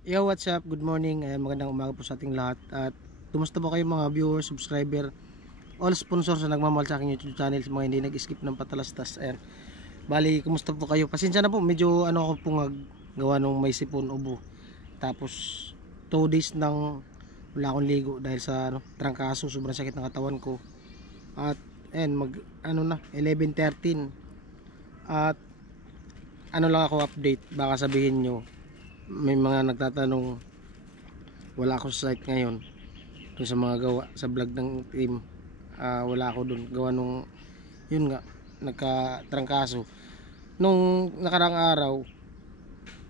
Yo, what's up? Good morning. Magandang umaga po sa ating lahat. At kumusta po kayo mga viewers, subscriber, all sponsors na nagmamahal sa aking YouTube channel, sa mga hindi nag-skip ng patalastas. Ayan. Bali, kumusta po kayo? Pasensya na po, medyo ako po gawa nung may sipon, ubo. Tapos 2 days nang wala akong ligo dahil sa trangkaso, sobrang sakit ng katawan ko. At ayan, 11:13. At lang ako update, baka sabihin nyo may mga nagtatanong wala ako sa site ngayon dun sa mga gawa sa vlog ng team. Wala ako dun gawa nung yun nga nagkatrangkaso nung nakarang araw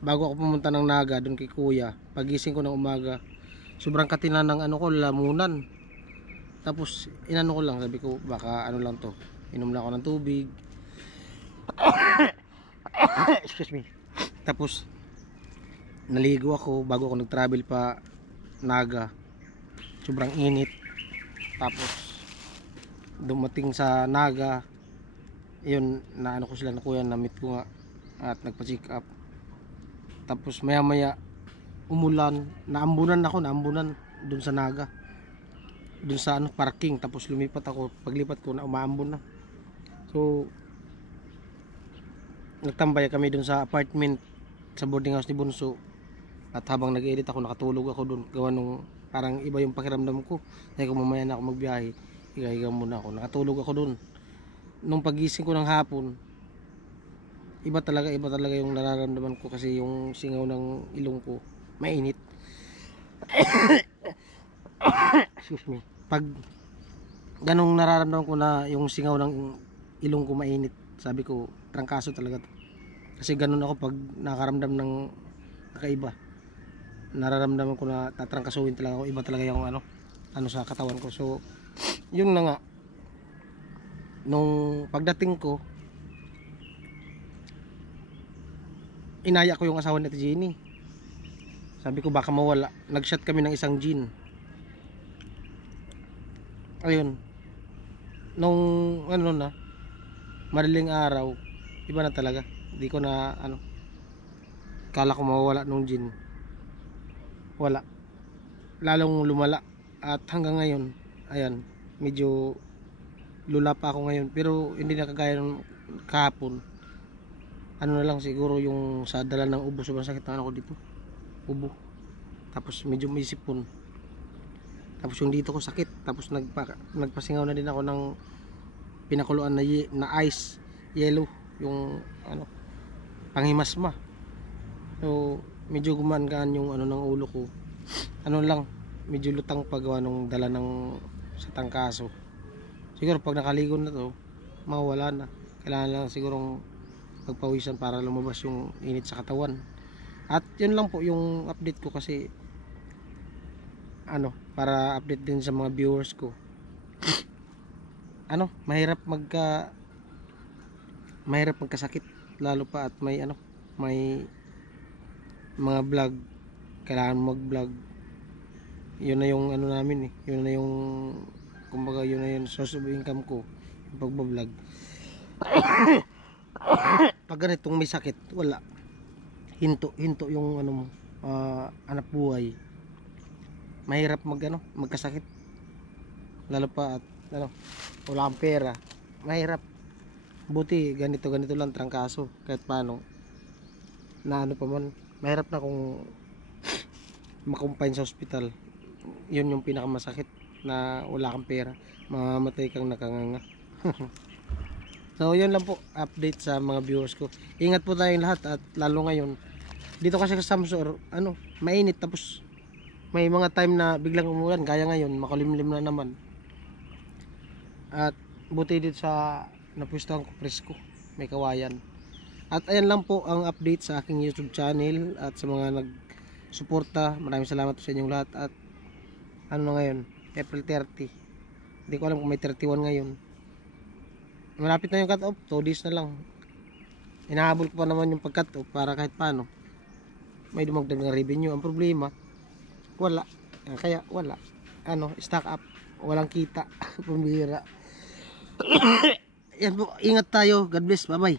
bago ako pumunta ng Naga dun kay kuya. Pagising ko ng umaga, sobrang katina ng ko, lamunan. Tapos inano ko lang, sabi ko baka lang to, inom lang ako ng tubig. Excuse me. Tapos naligo ako bago ako nag-travel pa Naga. Sobrang init. Tapos dumating sa Naga, yun, naano ko sila na kuya, na-meet ko nga at nagpa-check up. Tapos maya maya umulan, naambunan dun sa Naga, dun sa parking. Tapos lumipat ako, paglipat ko na umaambon na. So nagtambay kami dun sa apartment sa boarding house ni Bunso. At habang nag-edit ako, nakatulog ako doon. Gawa nung parang iba yung pakiramdam ko. Kaya kung mamaya na ako magbiyahe, higa-higa muna ako. Nakatulog ako doon. Nung pagising ko ng hapon, iba talaga yung nararamdaman ko, kasi yung singaw ng ilong ko mainit. Excuse me. Pag ganong nararamdaman ko na yung singaw ng ilong ko mainit, sabi ko trangkaso talaga to. Kasi ganon ako pag nakaramdam ng kakaiba. Nararamdaman ko na tatrangkasuhin talaga ako. Iba talaga yung sa katawan ko. So yun na nga, nung pagdating ko, inaya ko yung asawa ni Ate Jenny. Sabi ko baka mawala. Nag-shot kami ng isang gin. Ayun, nung madaling araw, iba na talaga. Hindi ko na kala ko mawawala nung gin. Wala, lalong lumala. At hanggang ngayon, ayan, medyo lula pa ako ngayon, pero hindi na kagaya ng kahapon. Na lang siguro yung sa dala ng ubo, sobrang sakit ng ako dito, ubo. Tapos medyo may sipon. Tapos yung dito ko sakit. Tapos nagpasingaw na din ako ng pinakuluan na ice, yellow, yung panghimasma. So medyo gumaan yung ng ulo ko. Lang, medyo lutang pagawa nung dala ng sa tangkaso. Siguro pag nakaligo na to, mawala na. Kailangan lang sigurong pagpawisan para lumabas yung init sa katawan. At yun lang po yung update ko, kasi para update din sa mga viewers ko. Mahirap magkasakit, lalo pa at may mga vlog, kailangan mag-vlog. Yun na yung namin yun na yung, kumbaga yun na yung source of income ko, yung pagbablog. Pag ganitong may sakit, wala, hinto yung anak buhay. Mahirap magkasakit, lalo pa at wala kang pera, mahirap. Buti ganito lang trangkaso, kahit paano na pa man. Mahirap na kung makumpine sa ospital. Yun yung pinakamasakit, na wala kang pera, mamamatay kang nakanganga. So yun lang po, update sa mga viewers ko. Ingat po tayong lahat, at lalo ngayon dito kasi sa Samsur, mainit. Tapos may mga time na biglang umulan, kaya ngayon makulimlim na naman. At buti dito sa napwestuhan ko, presko, may kawayan. At ayan lang po ang update sa aking YouTube channel. At sa mga nagsuporta, maraming salamat sa inyong lahat. At na ngayon, April 30. Hindi ko alam kung may 31 ngayon. Malapit na yung cut off, 2 days na lang. Inahabol ko pa naman yung pag-cut off para kahit paano may dumagdag na revenue. Ang problema, wala. Kaya wala, stock up, walang kita. Pambihira. Yan po, ingat tayo. God bless, bye bye.